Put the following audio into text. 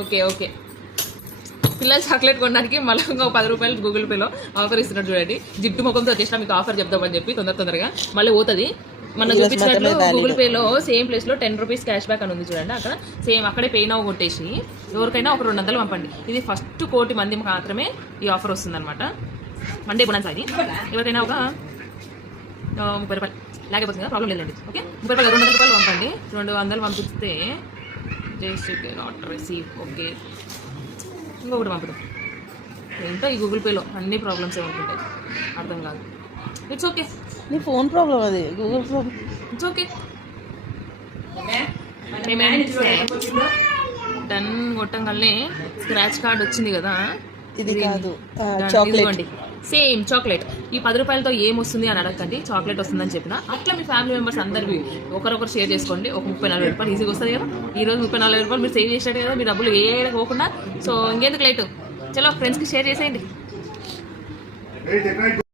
Okay okay. పిల్లలు chocolate కొనడానికి మళ్ళీ ఇంకో 10 రూపాయలు గూగుల్ పేలో ఆఫర్ ఇస్తున్నాడు చూడండి. జిడ్డు ముఖంతో వచ్చేసిన మీకు ఆఫర్ చెప్దామని చెప్పి తొందరగా మళ్ళీ పోతుంది. మనం చూపించినట్లు గూగుల్ పేలో సేమ్ ప్లేస్లో 10 రూపీస్ క్యాష్ బ్యాక్ అని ఉంది చూడండి. అక్కడ సేమ్ అక్కడే పే నౌ కొట్టేసి ఎవరికైనా ఒక 200 పంపండి. ఇది ఫస్ట్ 1 కోటి మంది మాత్రమే ఈ ఆఫర్ వస్తుంది అనమాట. మండే బోనస్ అది. ఎవరికైనా ఒక 30 రూపాయలు లేకపోతే కదా ప్రాబ్లం లేదండి. ఓకే 30 రూపాయలు 200 రూపాయలు పంపండి. 200 పంపిస్తే జస్ట్ నాట్ రిసీవ్. ఓకే ఇంకొకటి పంపుతాం. ఏంటో ఈ గూగుల్ పేలో అన్ని ప్రాబ్లమ్స్ ఉంటుంటాయి, అర్థం కాదు. ఇట్స్ ఓకే, నీ ఫోన్ ప్రాబ్లం అది, Google problem. It's okay. Done కొట్టంగానే స్క్రాచ్ కార్డ్ వచ్చింది కదా. ఇది కాదు ఇదిగోండి సేమ్ చాక్లెట్. ఈ 10 రూపాయలతో ఏం వస్తుంది అని అడగండి, చాక్లెట్ వస్తుందని చెప్పిన. అట్లా మీ ఫ్యామిలీ మెంబర్స్ అందరికీ ఒకరొకరు షేర్ చేసుకోండి. ఒక 30-40 రూపాయలు ఈజీగా వస్తుంది కదా. ఈ రోజు 30-40 రూపాయలు మీరు సేవ్ చేసేటట్టు కదా, మీ డబ్బులు ఏ పోకుండా. సో ఇంకెందుకు లేటు, చలో ఫ్రెండ్స్కి షేర్ చేసేయండి.